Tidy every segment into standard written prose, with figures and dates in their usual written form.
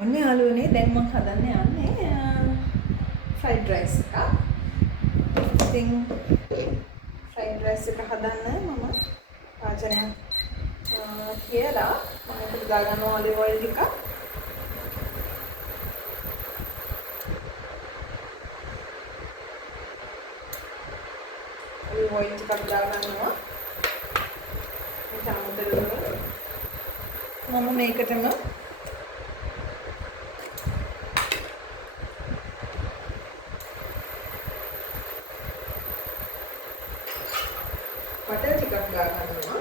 ඔන්න යාළුවනේ දැන් මම හදන්න යන්නේ ෆ්‍රයිඩ් රයිස් එකක්. ඉතින් ෆ්‍රයිඩ් රයිස් එක හදන්න මම පාචනයක් කියලා මම ඒකට දාගන්නවා ඔලිව් ඔයිල් ටිකක්. ඔලිව් ඔයිල් ටිකක් දාගන්නවා. ඊට අමතරව මම මේකටම බටර් ටිකක් දාගන්නවා.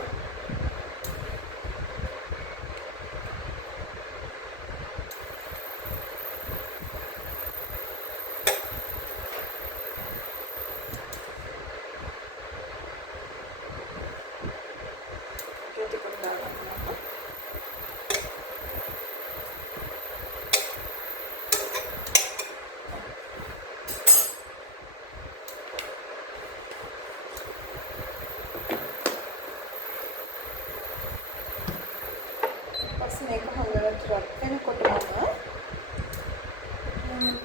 මේක හොඳට රත් වෙනකොටම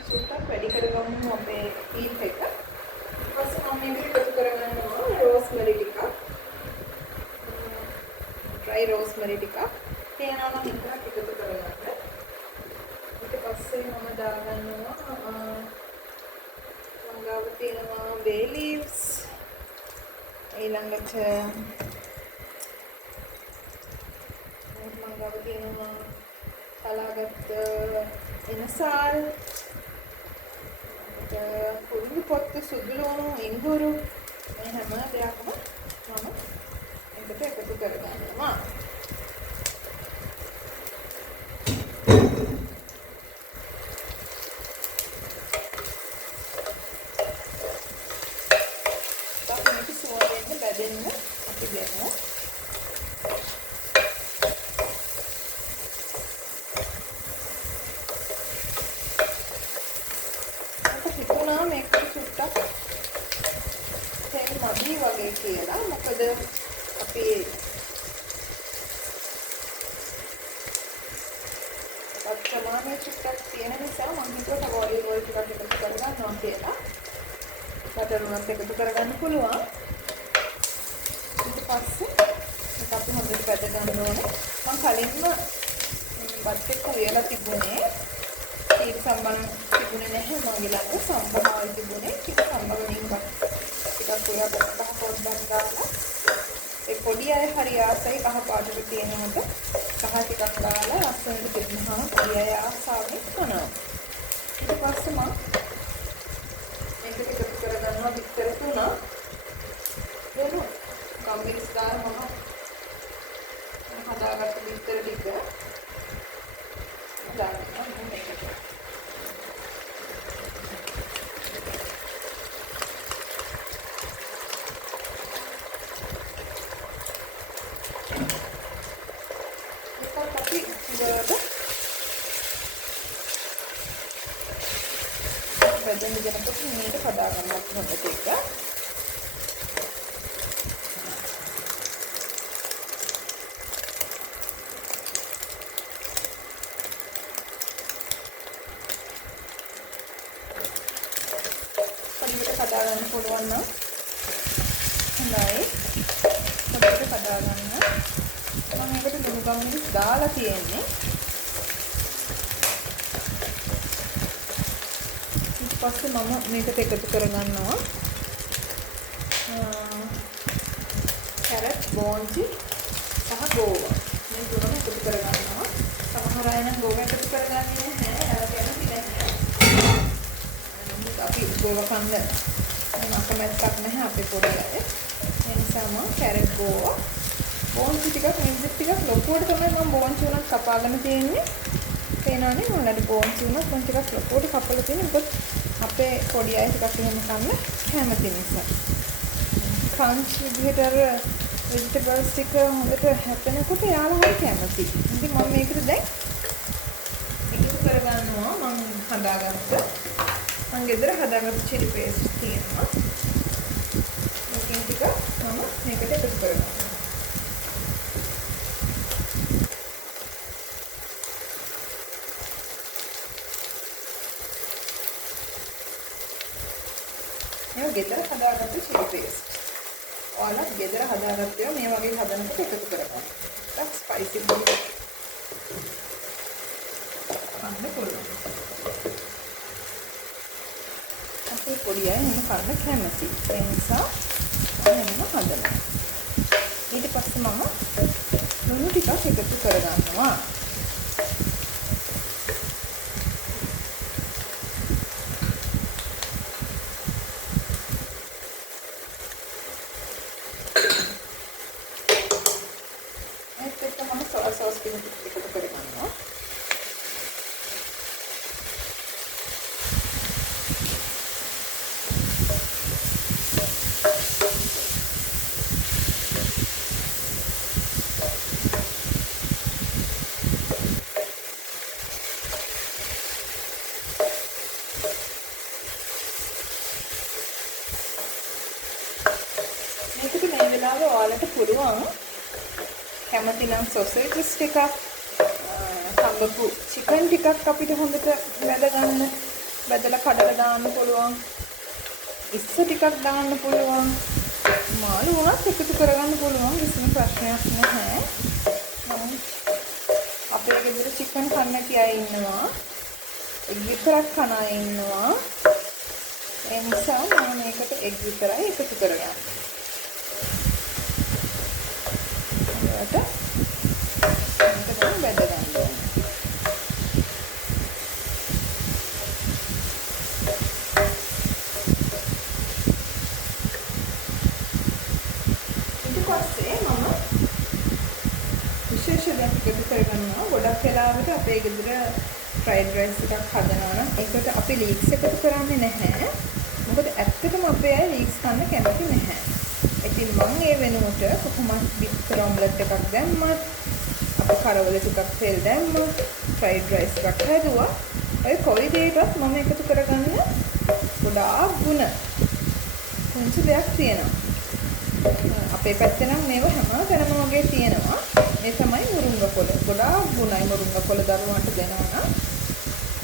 සුට්ටක් වැඩි කරගමු අපේ හීට් එක. ඊපස්සේ මම මේකට එකතු කරගන්නවා රෝස්මරි ටිකක්. ඩ්‍රයි රෝස්මරි ටිකක්. තේනවා නම් විතරක් එකතු කරගන්න. ඊට පස්සේ මම දාගන්නවා මංගාව තියෙනවා bay leaves. ඊළඟට මංගාව තියෙනවා කලාගත්ත එනසාල්, කුරුළු පොත්තු, සුදුලුණු, ඉඟුරු මේ හැම දෙයක්ම මම එකට එකතු කරගන්නවා. මේක සුවඳෙන් බැදෙන්න අපි දෙමු. වගේ කියලා. මොකද අපි ප්‍රමාණය චුට්ටක් තියෙන නිසා මම හිතුවා ඔලිව් ඔයිල් ටිකක් එකතු කරගන්නවා කියලා. බටර් උනත් එකතු කරගන්න පුළුවන්. ඊට පස්සේ මේක අපි හොඳට පැද ගන්න ඕනේ. මම කලින්ම බත් එක්ක උයලා තිබුණේ. ඊට සම්බන්ධ තිබුණේ නැහැ මගේ ළඟ. සම්බන්ධයි තිබුණේ. ටික සම්බන්ධයෙන් ටිකක් ඔයා කහ පොඩ්ඩක් දාලා ඒ පොඩි අය හරි ආසයි කහ පාටට තියෙනකොට කහ ටිකක් දාලා ලස්සනට තිබුණාම පොඩි අය ආසාවෙන් කනවා. ඊට පස්සේ මම මේකට එකතු කරගන්නවා බිත්තර 3. දෙනු කම්බිස් දාලා මම හදාගත්ත බිත්තර ටික දානවා මේකට. බෙදෙන්න දෙනකොට මේක හදා ගන්නත් හොඳට එක. පොඩියට හදා ගන්න පුළුවන් නම් හොඳයි. පොඩියට හදා ගන්න. මම මේකට ලුණු ගම්මිරි දාලා තියෙන්නේ. පස්සේ මම මේකට එකතු කරගන්නවා කැරට්, බෝන්සි සහ ගෝවා. මේ තුනම එකතු කරගන්නවා. සමහර අය නම් ගෝවා එකතු කරගන්නේ නැහැ. ඒවා කැමති නැහැ. අපි ගෝවා කන්න කැමැත්තක් නැහැ අපේ පොඩි අය. ඒ නිසා මම කැරට්, ගෝවා, බෝන්සි ටිකක් මිනිස්සු ටිකක් ලොකුවට තමයි මම බෝන්සි උනත් කපාගෙන තියෙන්නේ. තේනවනේ මොනවාද බෝන්සි උනත් මම ටිකක් ලොකුවට කපලා තියෙන්නේ. මොකද අපේ පොඩි අය ටිකක් එහෙම කන්න කැමති නිසා. ක්‍රන්ච් විදිහට අර වෙජිටබල්ස් ටික හොඳට හැපෙනකොට යාළුවා හරි කැමති. ඉතින් මම මේකට දැන් එකතු කරගන්නවා මම ගෙදර හදාගත්ත චිලි පේස්ට් තියෙනවා. මේකෙන් ටික මම මේකට එකතු කරගන්නවා. මේ ගෙදර හදාගත්ත chili paste. ඔයාලා ගෙදර හදාගත්ත ඒවා මේ වගේ හදනකොට එකතු කරගන්න. ටිකක් ස්පයිසි කන්න පුළුවන්. අපේ පොඩි අය එහෙම කන්න කැමති. ඒ නිසා මම එහෙම හදනවා. ඊට පස්සේ මම ලුණු ටිකක් එකතු කරගන්නවා. සෝස් ටික එකතු කරගන්නවා. මේකට මේ වෙලාවේ ඔයාලට පුළුවන් කැමති නම් සොසේජස් ටිකක් හම්බපු චිකන් ටිකක් අපිට හොඳට බැදලා කඩලා දාන්න පුළුවන්. ඉස්ස ටිකක් දාන්න පුළුවන්. මාළු වුණත් එකතු කරගන්න පුළුවන්. කිසිම ප්‍රශ්නයක් නැහැ. මම අපේ ගෙදර චිකන් කන්න කියා ඉන්නවා. එග් විතරක් කන අය ඉන්නවා. ඒ නිසා මම මේකට එග් විතරයි එකතු කරගන්නවා. විශේෂ දෙයක් එකතු කරගන්නවා. ගොඩක් වෙලාවට අපේ ගෙදර ෆ්‍රයිඩ් රයිස් එකක් හදනවා නම් ඒකට අපි ලීක්ස් එකතු කරන්නේ නැහැ. මොකද ඇත්තටම අපේ අය ලීක්ස් කන්න කැමති නැහැ. ඉතින් මම ඒ වෙනුවට කොහොමද බිස්කට් ඔම්ලට් එකක් දැම්මත් අපි කරවල ටිකක් තෙල් දැම්මත් ෆ්‍රයිඩ් රයිස් එකක් හැදුවා. ඒ කොයි දෙයකටත් මම එකතු කරගන්න ගොඩාක් ගුණ පුංචි දෙයක් තියෙනවා. අපේ පැත්තේ නම් මේව හැම තැනම වගේ තියෙනවා. ඒ තමයි මුරුංග පොළ. ගොඩාක් ගුණයි මුරුංග පොළ දරුවන්ට දෙනවා නම්.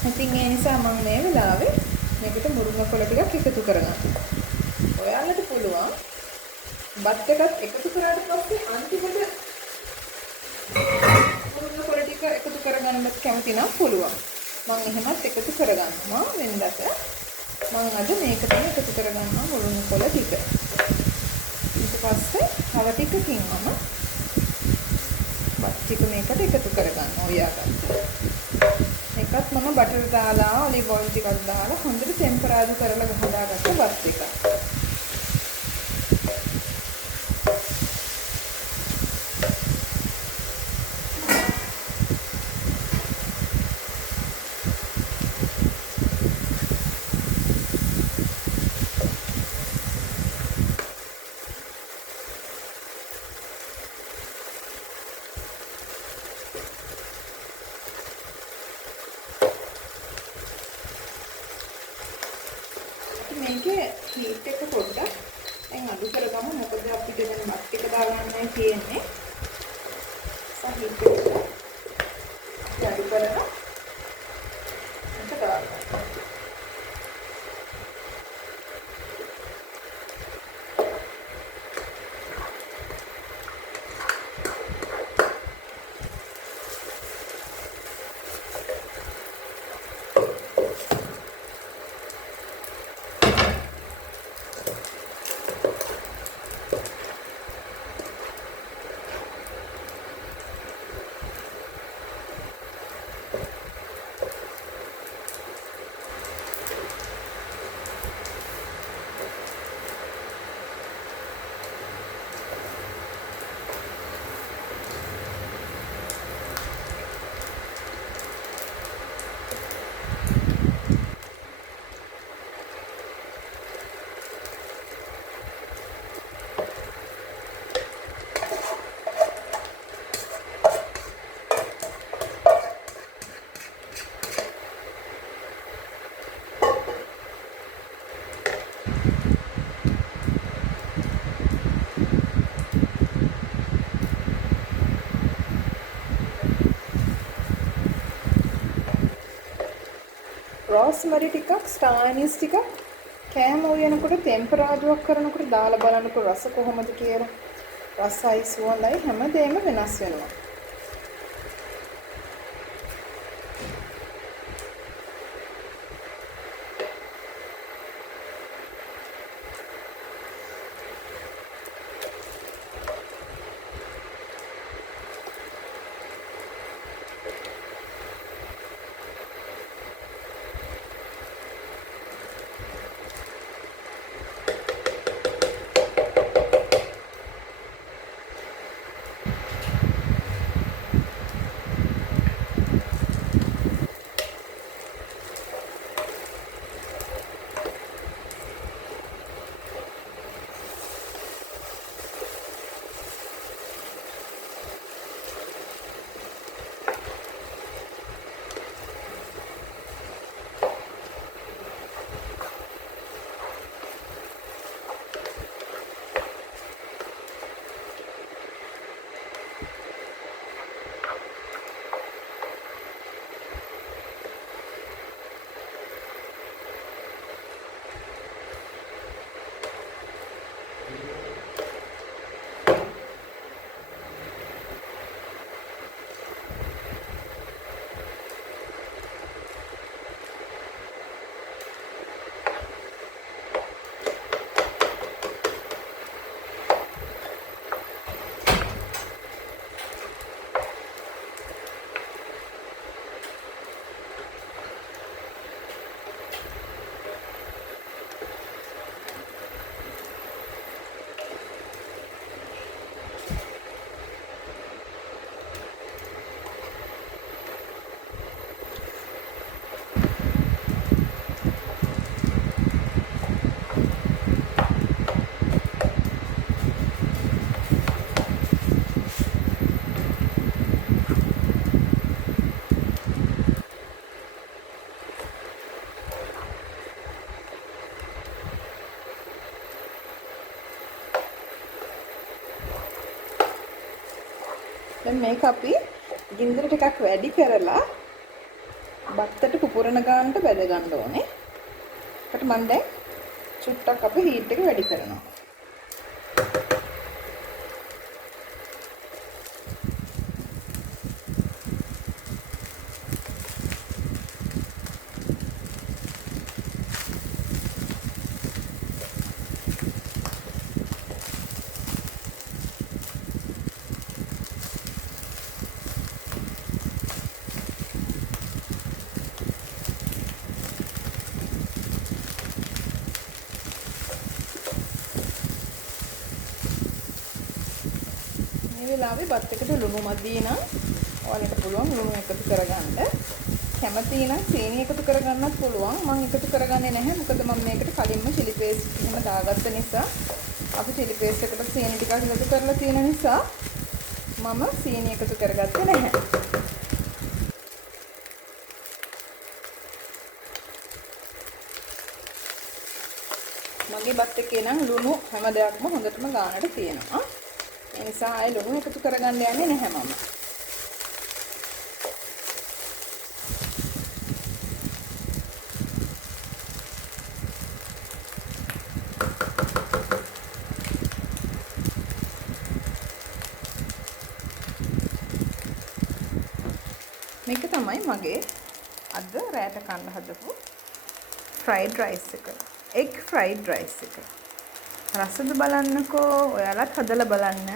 ඉතින් ඒ නිසා මම මේ වෙලාවේ මේකට මුරුංග පොළ ටිකක් එකතු කරගන්නවා. ඔයාලට පුළුවන් බත් එකත් එකතු කරාට පස්සේ අන්තිමට මුරුංග පොළ ටික එකතු කරගන්න කැමති නම් පුළුවන්. මම එහෙමත් එකතු කරගන්නවා වෙනදට. මම අද මේක තමයි එකතු කරගන්නවා මුරුංග පොළ ටික. ඊට පස්සේ තව ටිකකින් මම බත් ටික මේකට එකතු කරගන්නවා ඔයාලට. මේකත් මම බටර් දාලා ඔලිව් ඔයිල් ටිකක් දාලා හොඳට ටෙම්පරාදු කරලා හදාගත්ත බත් ටික. මේකේ හීට් එක පොඩ්ඩක් දැන් අඩු කරගමු. මොකද අපිට දැන් බත් ටික දාගන්නයි තියෙන්නේ. සහීට් එක අඩු කරලා මේක දාගන්න. රෝස්මරි ටිකක්, ස්ටාර් ඇනිස් ටිකක්, කෑම උයනකොට ටෙම්පරාදුවක් කරනකොට දාලා බලනකොට රස කොහොමද කියලා. රසයි සුවඳයි හැමදේම වෙනස් වෙනවා. දැන් මේක අපි ගින්දර ටිකක් වැඩි කරලා බත්තට පුපුරන ගන්නට බැද ගන්න ඕනේ. ඒකට මම දැන් චුට්ටක් අපි හීට් එක වැඩි කරනවා. මේ වෙලාවේ බත් එකට ලුණු මදි නම් ඔයාලට පුළුවන් ලුණු එකතු කරගන්න. කැමති නම් සීනි එකතු කරගන්නත් පුළුවන්. මම එකතු කරගන්නේ නැහැ. මොකද මම මේකට කලින්ම chili paste එහෙම දාගත්ත නිසා අපි chili paste එකට සීනි ටිකක් එකතු කරලා තියෙන නිසා මම සීනි එකතු කරගත්තේ නැහැ. මගේ බත් එකේ නම් ලුණු හැම දෙයක්ම හොඳටම ගානට තියෙනවා. ඒ නිසා ආයෙ ලුණු එකතු කරගන්න යන්නේ නැහැ මම. මේක තමයි මගේ අද රෑට කන්න හදපු fried rice එක. egg fried rice එක. රසද බලන්නකෝ ඔයාලත් හදලා බලන්න.